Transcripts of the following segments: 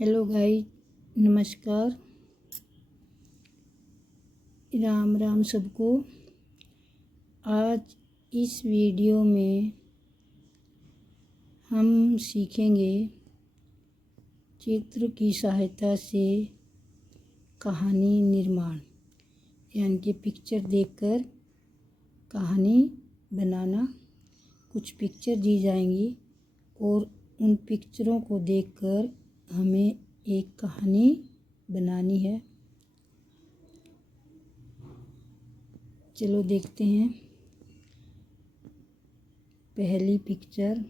Hello guys, नमस्कार। राम राम सबको। आज इस वीडियो में हम सीखेंगे चित्र की सहायता से कहानी निर्माण, यानी कि पिक्चर देखकर कहानी बनाना। कुछ पिक्चर दी जाएंगी और उन पिक्चरों को देखकर हमें एक कहानी बनानी है। चलो देखते हैं पहली पिक्चर।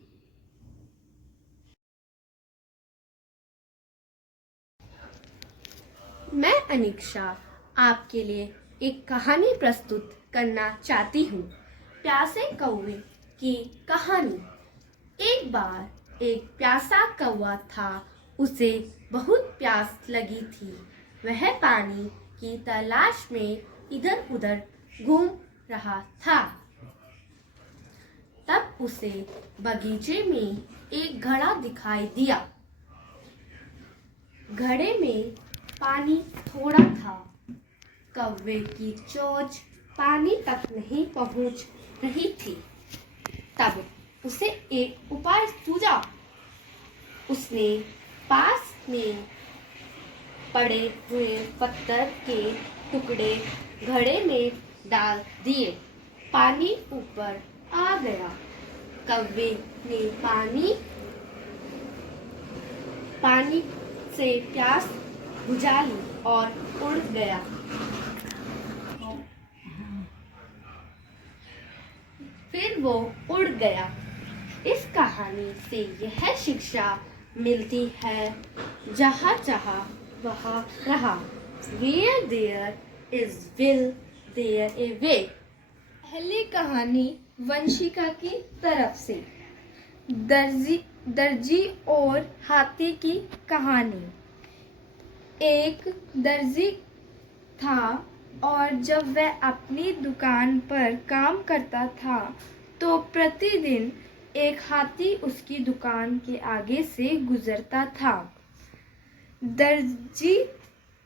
मैं अनीक्षा आपके लिए एक कहानी प्रस्तुत करना चाहती हूँ। प्यासे कौवे की कहानी। एक बार एक प्यासा कौवा था। उसे बहुत प्यास लगी थी। वह पानी की तलाश में इधर उधर घूम रहा था। तब उसे बगीचे में एक घड़ा दिखाई दिया। घड़े में पानी थोड़ा था। कौवे की चोंच पानी तक नहीं पहुंच रही थी। तब उसे एक उपाय सूझा। उसने पास में पड़े हुए पत्थर के टुकड़े घड़े में डाल दिए। पानी ऊपर आ गया। कौवे ने पानी से प्यास बुझा ली और उड़ गया। फिर वो उड़ गया। इस कहानी से यह शिक्षा मिलती है, जहाँ चाहा वहाँ रहा। Where there is will, there a way। पहली कहानी वंशिका की तरफ से। दर्जी और हाथी की कहानी। एक दर्जी था और जब वह अपनी दुकान पर काम करता था तो प्रतिदिन एक हाथी उसकी दुकान के आगे से गुजरता था। दर्जी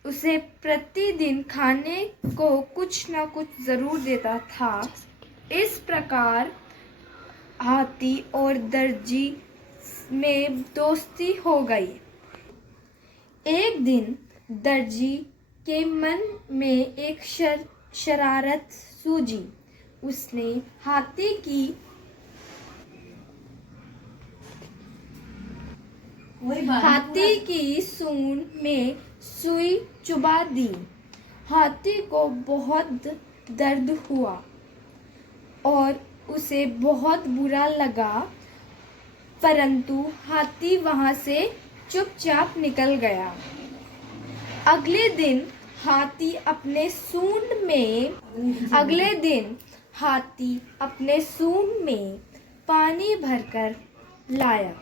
उसे प्रतिदिन खाने को कुछ न कुछ जरूर देता था। इस प्रकार हाथी और दर्जी में दोस्ती हो गई। एक दिन दर्जी के मन में एक शरारत सूझी। उसने हाथी की सूंड में सुई चुभा दी। हाथी को बहुत दर्द हुआ और उसे बहुत बुरा लगा, परंतु हाथी वहां से चुपचाप निकल गया। अगले दिन हाथी अपने सूंड में पानी भरकर लाया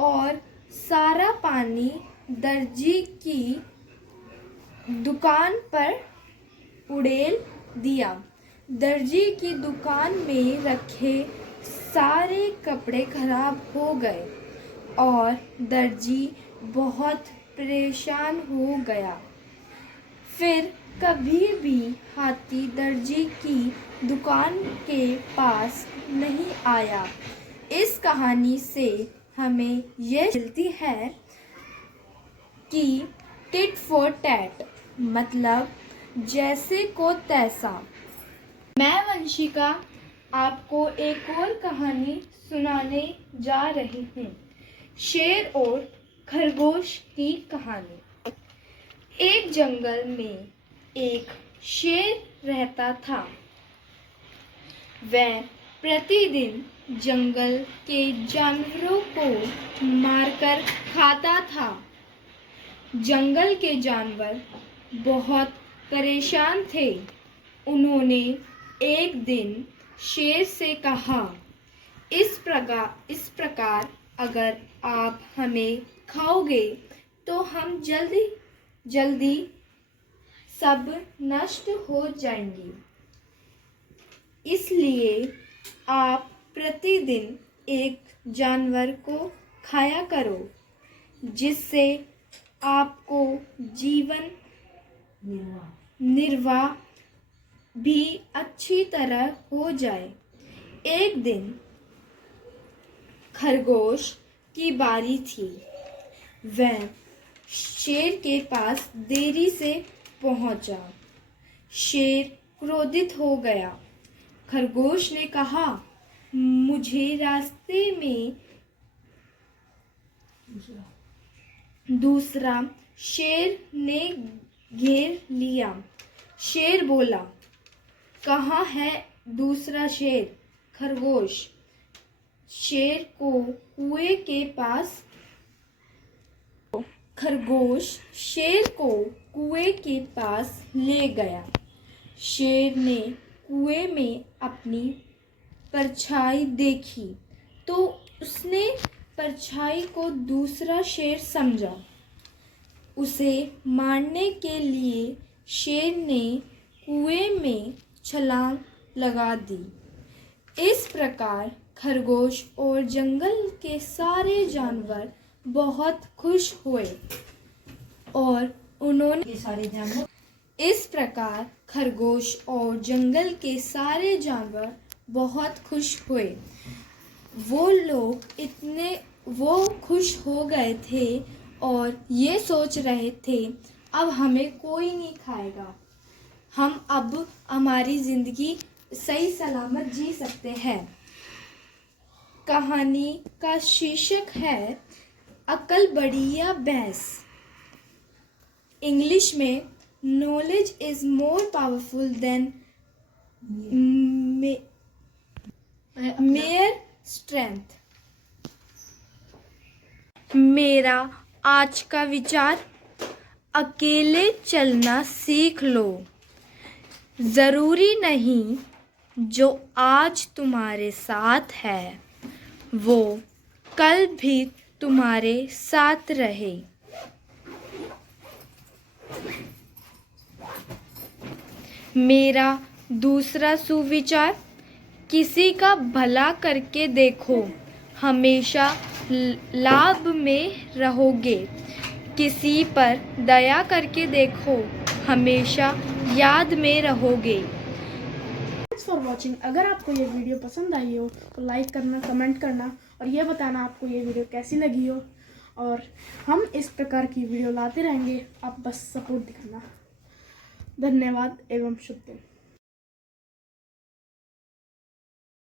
और सारा पानी दर्जी की दुकान पर उड़ेल दिया। दर्जी की दुकान में रखे सारे कपड़े खराब हो गए और दर्जी बहुत परेशान हो गया। फिर कभी भी हाथी दर्जी की दुकान के पास नहीं आया। इस कहानी से हमें यह मिलती है कि टिट फॉर टैट, मतलब जैसे को तैसा। मैं वंशिका आपको एक और कहानी सुनाने जा रही हूँ। शेर और खरगोश की कहानी। एक जंगल में एक शेर रहता था। वह प्रतिदिन जंगल के जानवरों को मारकर खाता था। जंगल के जानवर बहुत परेशान थे। उन्होंने एक दिन शेर से कहा, इस प्रकार अगर आप हमें खाओगे तो हम जल्दी सब नष्ट हो जाएंगे। इसलिए आप प्रतिदिन एक जानवर को खाया करो, जिससे आपको जीवन निर्वाह भी अच्छी तरह हो जाए। एक दिन खरगोश की बारी थी। वह शेर के पास देरी से पहुंचा। शेर क्रोधित हो गया। खरगोश ने कहा, मुझे रास्ते में दूसरा शेर ने घेर लिया। शेर बोला, कहाँ है दूसरा शेर? खरगोश शेर को कुएं के पास ले गया। शेर ने कुएं में अपनी परछाई देखी तो उसने परछाई को दूसरा शेर समझा। उसे मारने के लिए शेर ने कुएं में छलांग लगा दी। इस प्रकार खरगोश और जंगल के सारे जानवर बहुत खुश हुए और उन्होंने इस प्रकार खरगोश और जंगल के सारे जानवर बहुत खुश हुए। वो खुश हो गए थे और ये सोच रहे थे, अब हमें कोई नहीं खाएगा, हम अब हमारी ज़िंदगी सही सलामत जी सकते हैं। कहानी का शीर्षक है अकल बड़ी या बहस। इंग्लिश में knowledge is more powerful than mayor strength. मेरा आज का विचार, अकेले चलना सीख लो। ज़रूरी नहीं जो आज तुम्हारे साथ है वो कल भी तुम्हारे साथ रहे। मेरा दूसरा सुविचार, किसी का भला करके देखो, हमेशा लाभ में रहोगे। किसी पर दया करके देखो, हमेशा याद में रहोगे। Thanks for watching. अगर आपको ये वीडियो पसंद आई हो तो लाइक करना, कमेंट करना और ये बताना आपको ये वीडियो कैसी लगी हो। और हम इस प्रकार की वीडियो लाते रहेंगे, आप बस सपोर्ट दिखाना। धन्यवाद एवं शुभ दिन।